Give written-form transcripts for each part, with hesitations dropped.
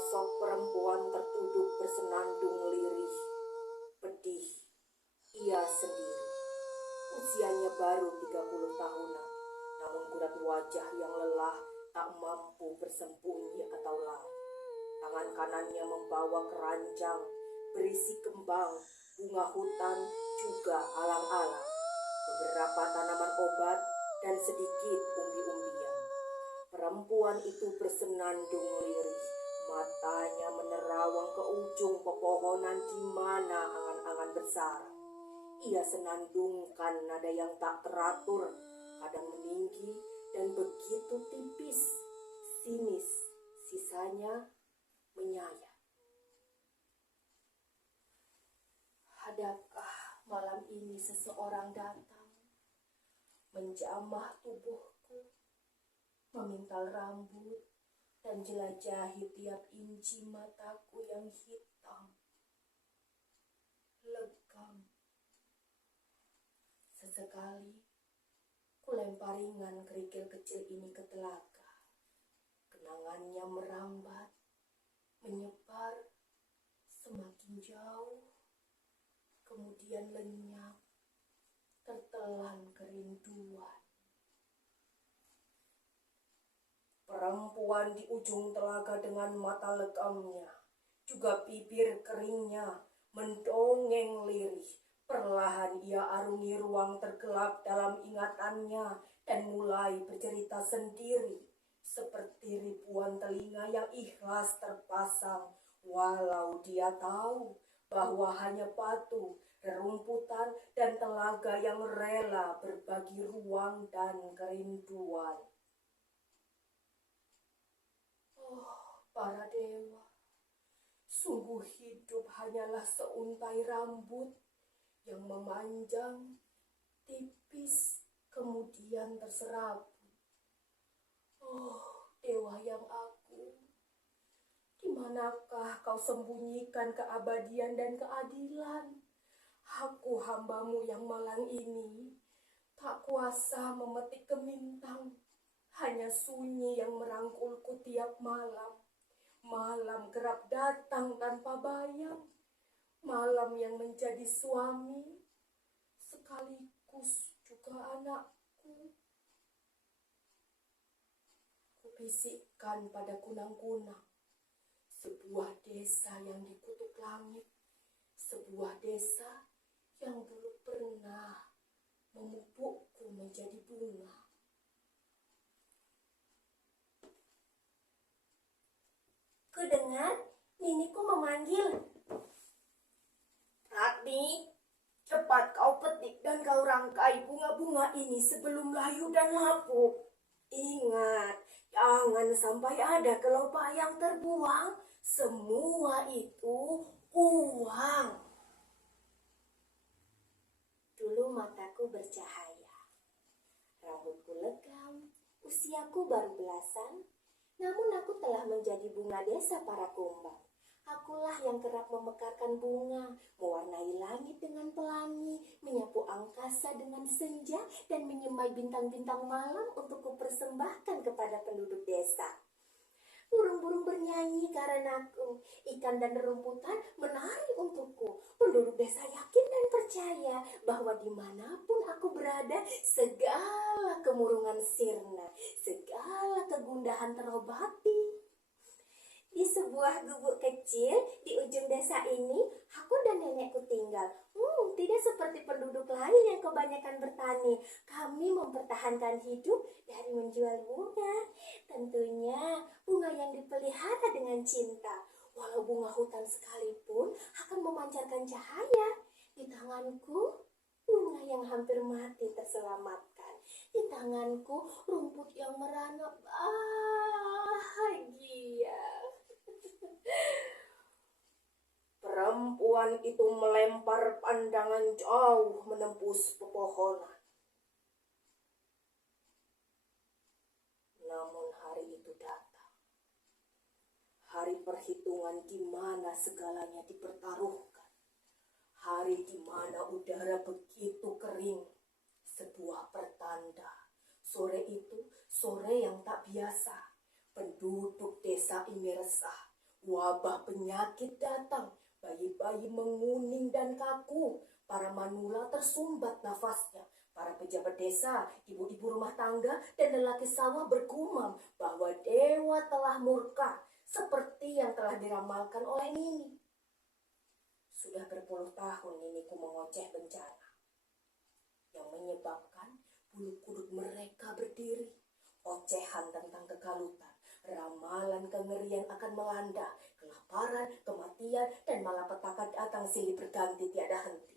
Sosok perempuan tertuduk bersenandung lirih, pedih. Ia sendiri. Usianya baru 30 tahunan, namun kurat wajah yang lelah tak mampu bersembunyi atau lari. Tangan kanannya membawa keranjang berisi kembang, bunga hutan, juga alang-alang, beberapa tanaman obat, dan sedikit umbi-umbian. Perempuan itu bersenandung lirih, matanya menerawang ke ujung pepohonan di mana angan-angan bersarang. Ia senandungkan nada yang tak teratur, kadang meninggi dan begitu tipis, sinis, sisanya menyayat. Adakah malam ini seseorang datang, menjamah tubuhku, memintal rambut, dan jelajahi tiap inci mataku yang hitam, legam. Sesekali, ku lempar ringan kerikil kecil ini ke telaga. Kenangannya merambat, menyebar, semakin jauh, kemudian lenyap, tertelan kerinduan. Perempuan di ujung telaga dengan mata legamnya, juga bibir keringnya, mendongeng lirih. Perlahan ia arungi ruang tergelap dalam ingatannya dan mulai bercerita sendiri, seperti ribuan telinga yang ikhlas terpasang, walau dia tahu bahwa hanya batu, rerumputan, dan telaga yang rela berbagi ruang dan kerinduan. Oh, para dewa, sungguh hidup hanyalah seuntai rambut yang memanjang, tipis, kemudian terserabut. Oh, dewa yang aku, di manakah kau sembunyikan keabadian dan keadilan? Aku hambamu yang malang ini, tak kuasa memetik gemintang, hanya sunyi yang merangkulku tiap malam. Malam kerap datang tanpa bayang, malam yang menjadi suami, sekaligus juga anakku. Kubisikkan pada kunang-kunang, sebuah desa yang dikutuk langit, sebuah desa yang dulu pernah memupukku menjadi bunga. Kudengar niniku memanggil. Ratni, cepat kau petik dan kau rangkai bunga-bunga ini sebelum layu dan lapuk. Ingat, jangan sampai ada kelopak yang terbuang. Semua itu uang. Dulu mataku bercahaya, rambutku legam, usiaku baru belasan, namun aku telah menjadi bunga desa para kumbang. Akulah yang kerap memekarkan bunga, mewarnai langit dengan pelangi, menyapu angkasa dengan senja, dan menyemai bintang-bintang malam untuk kupersembahkan kepada penduduk desa. Burung-burung bernyanyi karenaku, ikan dan rerumputan menari untukku. Penduduk desa yakin dan percaya bahwa dimanapun aku berada, segala kemurungan sirna, segala kegundahan terobati. Di sebuah gubuk kecil di ujung desa ini, aku dan nenekku tinggal. Tidak seperti penduduk lain yang kebanyakan bertani. Kami mempertahankan hidup dari menjual bunga. Tentunya bunga yang dipelihara dengan cinta. Walau bunga hutan sekalipun akan memancarkan cahaya. Di tanganku, bunga yang hampir mati terselamatkan. Di tanganku, rumput yang merana bahagia. Perempuan itu melempar pandangan jauh menembus pepohonan. Namun hari itu datang. Hari perhitungan di mana segalanya dipertaruhkan. Hari di mana udara begitu kering. Sebuah pertanda. Sore itu sore yang tak biasa. Penduduk desa ini resah. Wabah penyakit datang, bayi-bayi menguning dan kaku, para manula tersumbat nafasnya. Para pejabat desa, ibu-ibu rumah tangga, dan lelaki sawah bergumam bahwa dewa telah murka, seperti yang telah diramalkan oleh Nini. Sudah berpuluh tahun Niniku mengoceh bencana, yang menyebabkan bulu kuduk mereka berdiri. Ocehan tentang kekalutan, ramalan kengerian akan melanda, kelaparan, kematian, dan malapetaka datang silih berganti tiada henti.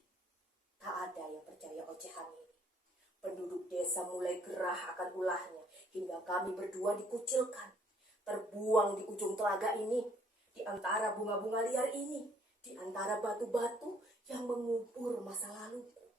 Tak ada yang percaya ocehan ini. Penduduk desa mulai gerah akan ulahnya, hingga kami berdua dikucilkan, terbuang di ujung telaga ini, di antara bunga-bunga liar ini, di antara batu-batu yang mengubur masa laluku.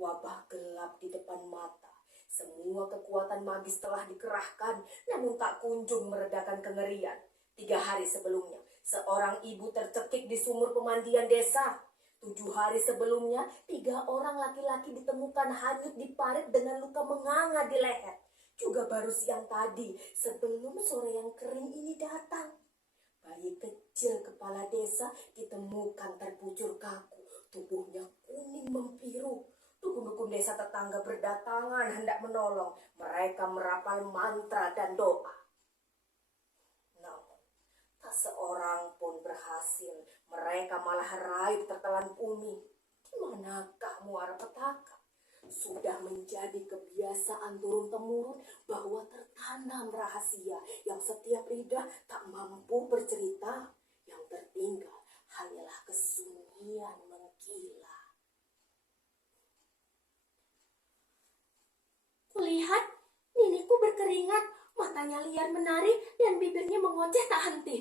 Wabah gelap di depan mata. Semua kekuatan magis telah dikerahkan, namun tak kunjung meredakan kengerian. 3 hari sebelumnya, seorang ibu tercekik di sumur pemandian desa. 7 hari sebelumnya, 3 orang laki-laki ditemukan hanyut di parit dengan luka menganga di leher. Juga baru siang tadi, sebelum sore yang kering ini datang, bayi kecil kepala desa ditemukan terbujur kaku, tubuhnya kuning membiru. Dukun-dukun desa tetangga berdatangan hendak menolong. Mereka merapal mantra dan doa. Namun, tak seorang pun berhasil. Mereka malah raib tertelan bumi. Di manakah muara petaka? Sudah menjadi kebiasaan turun-temurun bahwa tertanam rahasia yang setiap lidah tak mampu bercerita. Yang tertinggal hanyalah kesunyian menggila. Kulihat Niniku berkeringat, matanya liar menari, dan bibirnya mengoceh tak henti.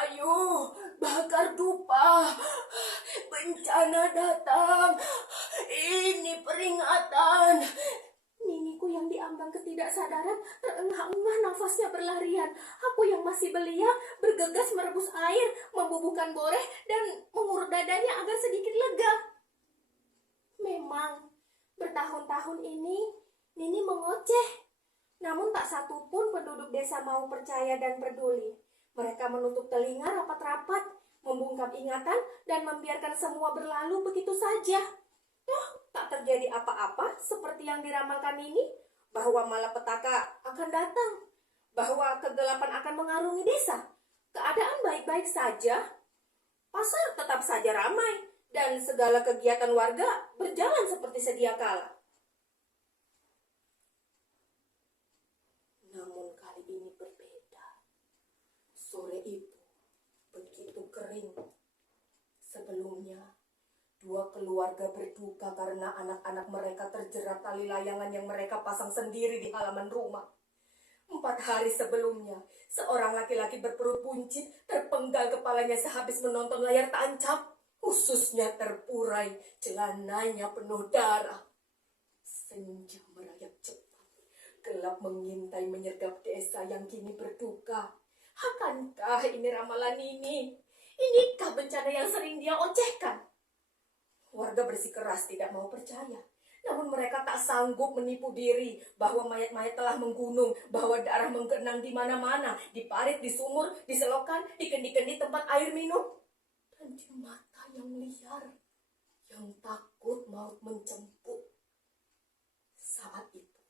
Ayo, bakar dupa. Bencana datang. Ini peringatan. Niniku yang diambang ketidaksadaran terengah-engah, nafasnya berlarian. Aku yang masih belia bergegas merebus air, membubuhkan boreh, dan mengurut dadanya agar sedikit lega. Memang, bertahun-tahun ini Nini mengoceh. Namun tak satu pun penduduk desa mau percaya dan peduli. Mereka menutup telinga rapat-rapat, membungkam ingatan, dan membiarkan semua berlalu begitu saja. Tak terjadi apa-apa seperti yang diramalkan ini, bahwa malapetaka akan datang, bahwa kegelapan akan mengarungi desa. Keadaan baik-baik saja, pasar tetap saja ramai, dan segala kegiatan warga berjalan seperti sedia kala. Namun kali ini berbeda. Sore itu begitu kering. Sebelumnya, 2 keluarga berduka karena anak-anak mereka terjerat tali layangan yang mereka pasang sendiri di halaman rumah. 4 hari sebelumnya, seorang laki-laki berperut buncit terpenggal kepalanya sehabis menonton layar tancap. Ususnya terpurai, celananya penuh darah. Senja merayap cepat. Gelap mengintai menyergap desa yang kini berduka. Akankah ini ramalan ini? Inikah bencana yang sering dia ocehkan? Warga bersikeras tidak mau percaya. Namun mereka tak sanggup menipu diri bahwa mayat-mayat telah menggunung, bahwa darah menggenang di mana-mana, di parit, di sumur, di selokan, di kendi-kendi tempat air minum, dan di mata yang liar, yang takut maut menjemput. Saat itu,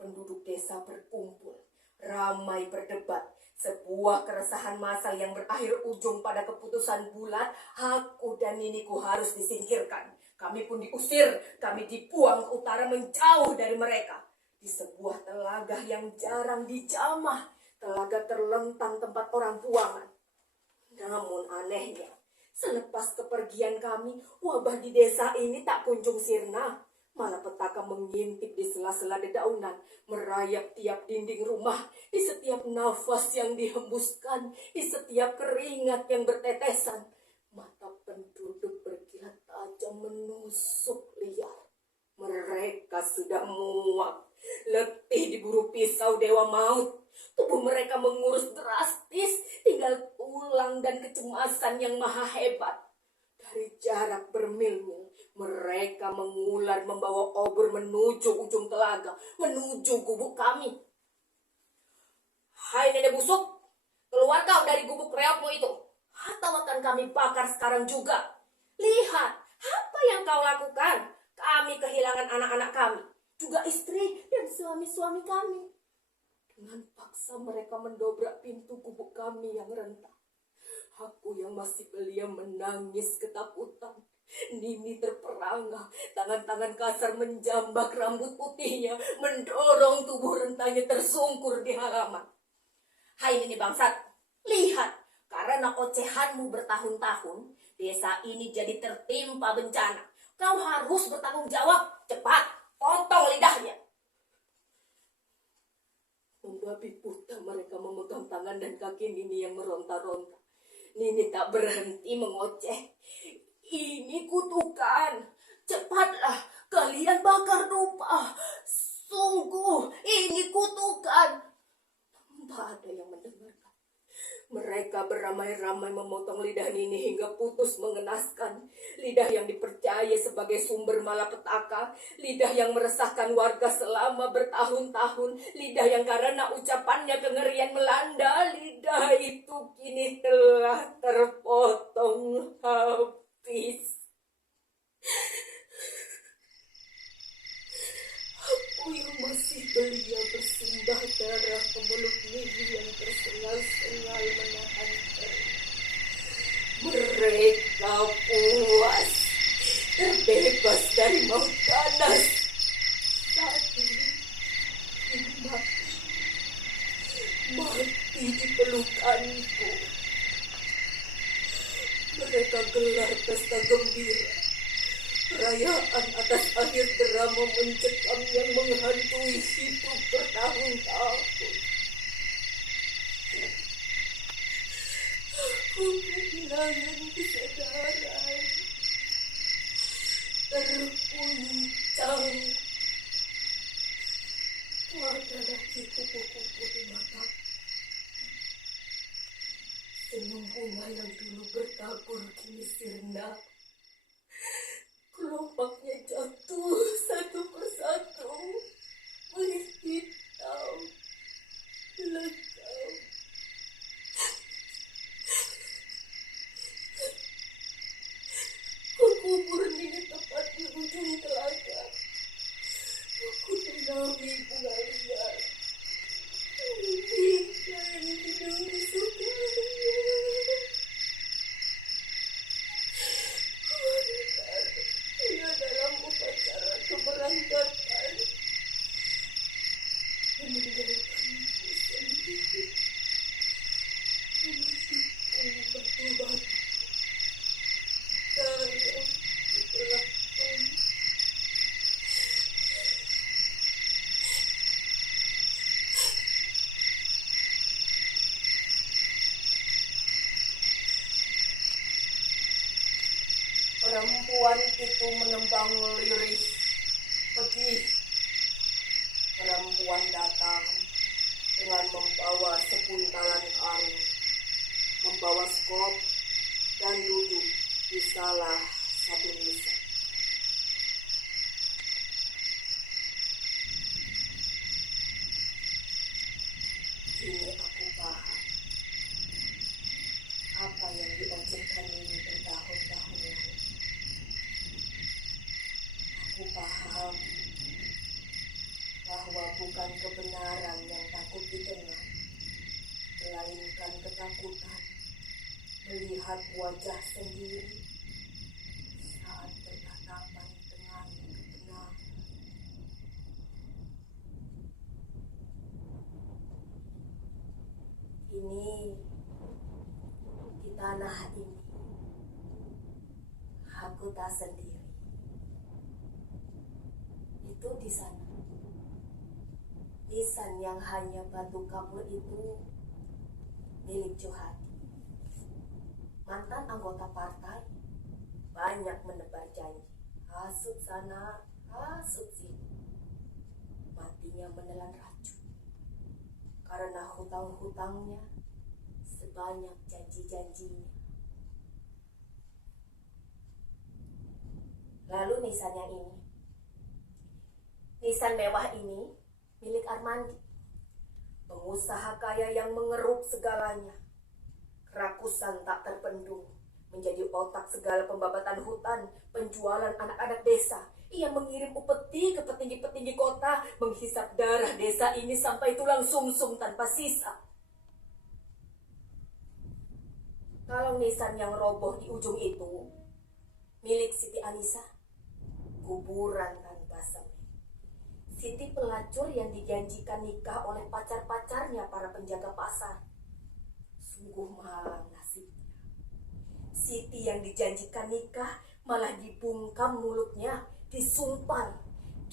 penduduk desa berkumpul, ramai berdebat. Sebuah keresahan massal yang berakhir ujung pada keputusan bulat, aku dan Niniku harus disingkirkan. Kami pun diusir, kami dibuang ke utara menjauh dari mereka. Di sebuah telaga yang jarang dijamah, telaga terlentang tempat orang buangan. Namun anehnya, selepas kepergian kami, wabah di desa ini tak kunjung sirna. Malapetaka mengintip di sela-sela dedaunan, merayap tiap dinding rumah, di setiap nafas yang dihembuskan, di setiap keringat yang bertetesan. Mata penduduk berkilat tajam menusuk liar. Mereka sudah muak, letih diburu pisau dewa maut. Tubuh mereka mengurus drastis, tinggal tulang dan kecemasan yang maha hebat. Dari jarak bermil-mil, mereka mengular membawa obor menuju ujung telaga, menuju gubuk kami. Hai nenek busuk, keluar kau dari gubuk reotmu itu, atau akan kami bakar sekarang juga. Lihat, apa yang kau lakukan? Kami kehilangan anak-anak kami, juga istri dan suami-suami kami. Dengan paksa mereka mendobrak pintu gubuk kami yang rentah. Aku yang masih belia menangis ketakutan. Nini terperangah, tangan-tangan kasar menjambak rambut putihnya, mendorong tubuh rentanya tersungkur di halaman. Hai Nini bangsat, lihat, karena ocehanmu bertahun-tahun, desa ini jadi tertimpa bencana. Kau harus bertanggung jawab, cepat, potong lidahnya. Membabi buta mereka memegang tangan dan kaki Nini yang meronta-ronta. Nini tak berhenti mengoceh. Ini kutukan. Cepatlah, kalian bakar dupa. Sungguh, ini kutukan. Tak ada yang mendengarkan. Mereka beramai-ramai memotong lidah Nini hingga putus mengenaskan. Lidah yang dipercaya sebagai sumber malapetaka. Lidah yang meresahkan warga selama bertahun-tahun. Lidah yang karena ucapannya kengerian melanda. Lidah itu kini telah terpotong habis. Aku yang masih belia bersimbah darah memeluk Nini yang tersengal-sengal menahan perih. Mereka puas, terbebas dari maut ganas. Saat ini mati di pelukanku. Mereka gelar pesta gembira. Perayaan atas akhir drama mencekam yang menghantui hidup bertahun-tahun. Aku kehilangan kesadaran. Terpuncang. Ada lagi kupu-kupu di mata. Senyum bunga yang dulu bertabur kini sirna. Kelompaknya jatuh satu persatu, menghitam, legam. Kukubur Nini tepat di ujung telaga. Aku tenami bunga liar. Mimpikan hidung sukanya. Ia dalam upacara keberangkatan meninggalkanku sendiri, menghitung batu-batu yang dibelakang. Perempuan itu menembang lirih. Pergi. Perempuan datang dengan membawa sepuntalan karung, membawa skop dan duduk di salah satu nisan. Kini aku paham apa yang diocehkan ini bertahun-tahun lalu. Aku paham bahwa bukan kebenaran yang takut didengar, melainkan ketakutan melihat wajah sendiri saat bertatapan dengan kebenaran. Ini di tanah ini, aku tak sendiri. Itu di sana. Nisan yang hanya batu kapur itu milik Johadi. Mantan anggota partai banyak menebar janji. Hasut sana, hasut sini. Matinya menelan racun. Karena hutang-hutangnya sebanyak janji-janjinya. Lalu nisan yang ini. Nisan mewah ini milik Armandi. pengusaha kaya yang mengeruk segalanya. Kerakusan tak terbendung menjadi otak segala pembabatan hutan, penjualan anak-anak desa. Ia mengirim upeti ke petinggi-petinggi kota, menghisap darah desa ini sampai tulang sumsum tanpa sisa. Kalau nisan yang roboh di ujung itu milik Siti Anisa, kuburan tanpa semen. Siti pelacur yang dijanjikan nikah oleh pacar-pacarnya para penjaga pasar. Sungguh malang nasibnya. Siti yang dijanjikan nikah malah dibungkam mulutnya, disumpal.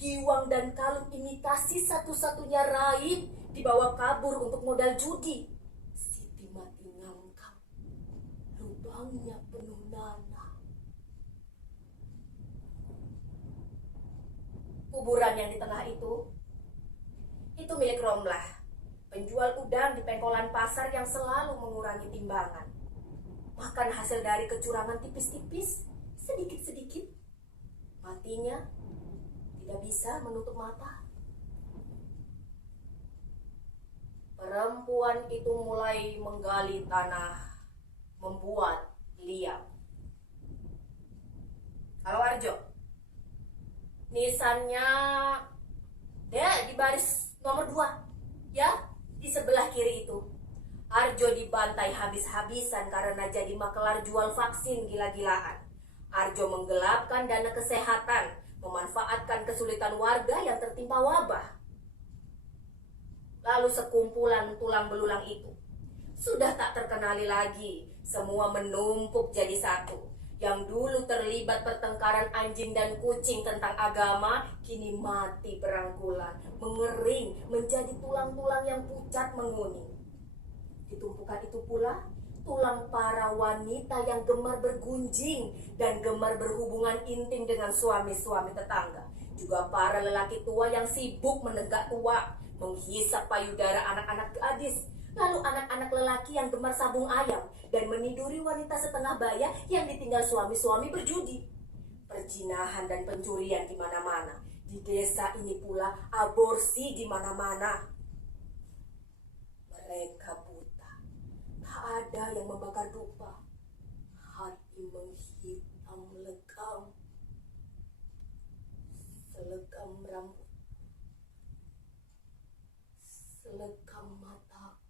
Giwang dan kalung imitasi satu-satunya raib dibawa kabur untuk modal judi. Siti mati ngangkang, lubangnya penuh nanah. Kuburan yang di tengah itu milik Romlah, penjual udang di pengkolan pasar yang selalu mengurangi timbangan. Makan hasil dari kecurangan tipis-tipis, sedikit-sedikit. Matinya tidak bisa menutup mata. Perempuan itu mulai menggali tanah, membuat liang. Halo Arjo, nisannya di baris nomor 2, ya, di sebelah kiri itu. Arjo dibantai habis-habisan karena jadi makelar jual vaksin gila-gilaan. Arjo menggelapkan dana kesehatan, memanfaatkan kesulitan warga yang tertimpa wabah. Lalu sekumpulan tulang belulang itu sudah tak terkenali lagi, semua menumpuk jadi satu. Yang dulu terlibat pertengkaran anjing dan kucing tentang agama, kini mati berangkulan, mengering menjadi tulang-tulang yang pucat menguning. Di tumpukan itu pula, tulang para wanita yang gemar bergunjing dan gemar berhubungan intim dengan suami-suami tetangga. Juga para lelaki tua yang sibuk menegak tua, menghisap payudara anak-anak gadis. Lalu anak-anak lelaki yang gemar sabung ayam dan meniduri wanita setengah baya yang ditinggal suami-suami berjudi. Perjinahan dan pencurian di mana-mana. Di desa ini pula aborsi di mana-mana. Mereka buta. Tak ada yang membakar dupa. Hati menghitam legam. Selegam rambut. Selegam mata.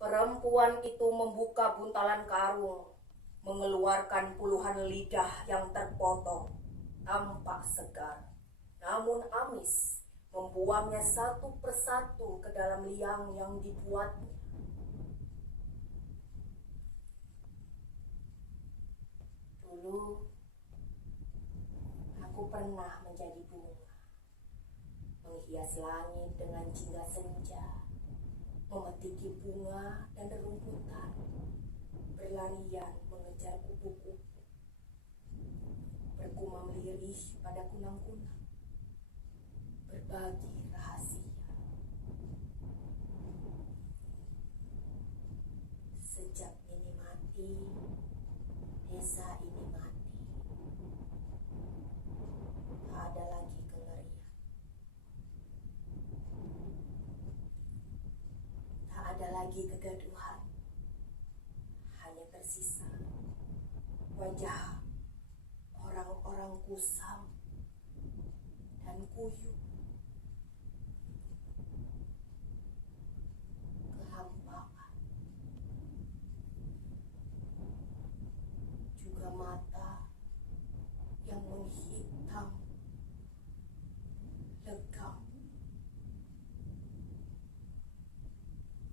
Perempuan itu membuka buntalan karung, mengeluarkan puluhan lidah yang terpotong, tampak segar, namun amis, membuangnya satu persatu ke dalam liang yang dibuatnya. Dulu, aku pernah menjadi bunga, menghias langit dengan jingga senja, memetiki bunga dan rerumputan, berlarian mengejar kupu-kupu, bergumam lirih pada kunang-kunang, berbagi rahasia. Sejak ini mati, desa ini mati. Tak ada lagi kengerian. Tak ada lagi kegaduhan. Hanya tersisa wajah orang-orang kusam dan kuyup. Kehampaan. Juga mata yang menghitam, legam.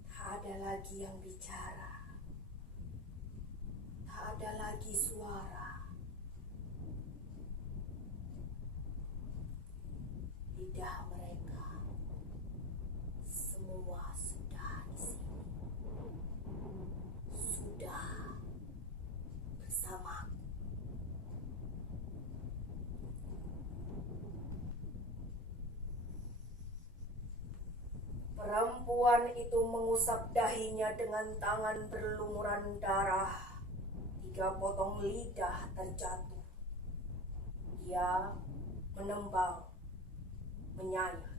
Tak ada lagi yang bicara. Tak ada lagi suara. Lidah mereka semua sudah di sini. Sudah bersamaku. Perempuan itu mengusap dahinya dengan tangan berlumuran darah. 3 potong lidah terjatuh. Ia menembang, menyayat.